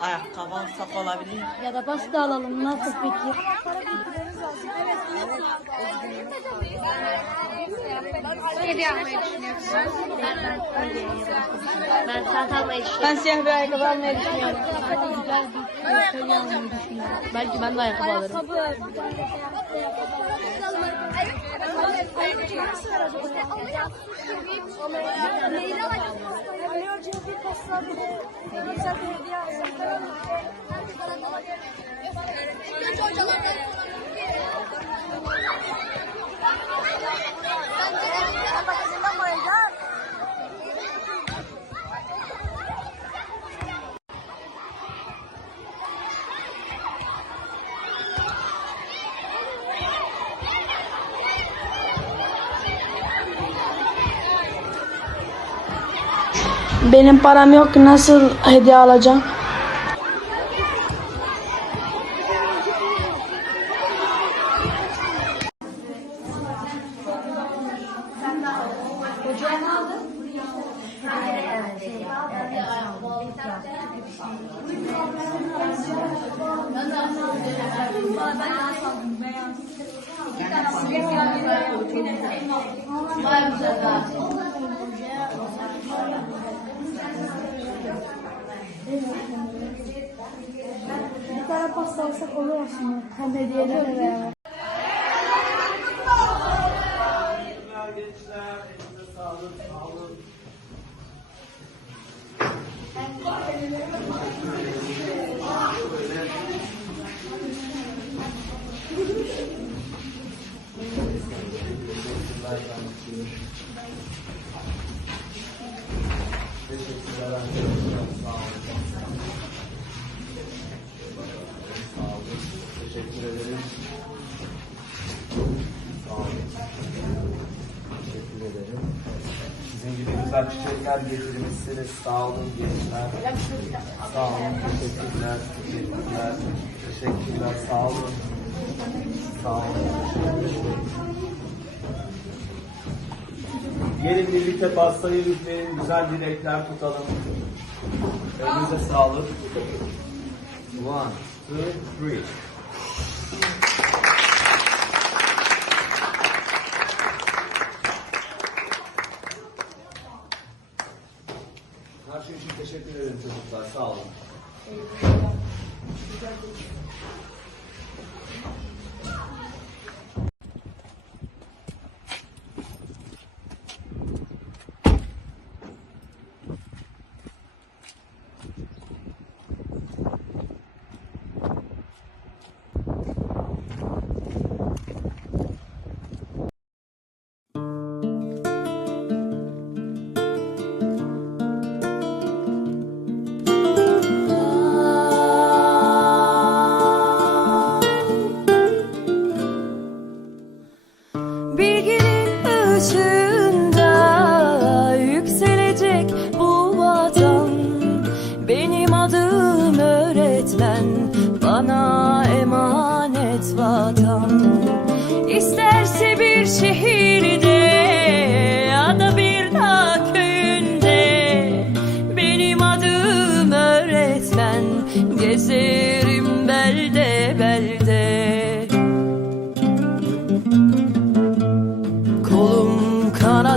Ayakkabı alsak olabilir. Ya da pasta alalım. Nasıl peki? Hediye almayı düşünüyorsun. Ben saat almayı düşünüyorum. Ben siyah bir ayakkabı almayı düşünüyorum. Güzel bir şey almayı düşünüyorum. Belki ben de ayakkabı alırım. Benim param yok nasıl hediye alacağım? Bir alsak olur aslında. Hem hediyelerle beraber. gençler, elinize sağlık, sağ olun. Teşekkürler arkadaşlar, sağ olun. Sağ olun, teşekkür ederim. Sağ olun. Teşekkür ederim. Sizin gibi güzel çiçekler getirmişsiniz. Sağ olun gençler. Sağ olun. Teşekkürler. Teşekkürler. Teşekkürler. Sağ olun. Sağ olun. Gelin birlikte pastayı üfleyin. Güzel dilekler tutalım. Elinize sağlık. One, two, three. Çocuklar. Sağ olun. Bilginin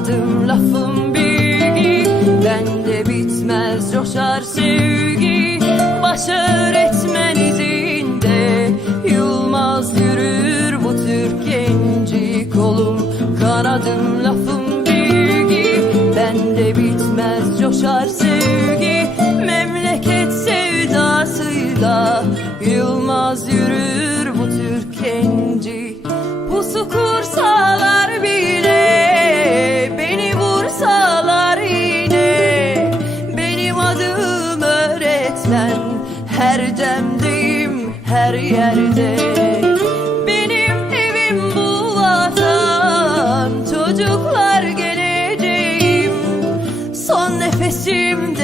Kanadım lafım bilgi. Bende bitmez coşar sevgi. Baş öğretmen izinde Yılmaz yürür bu Türk genci Kolum. Kanadım lafım gözler Her demdiğim her yerde. Benim evim bu vatan Çocuklar geleceğim. Son nefesimde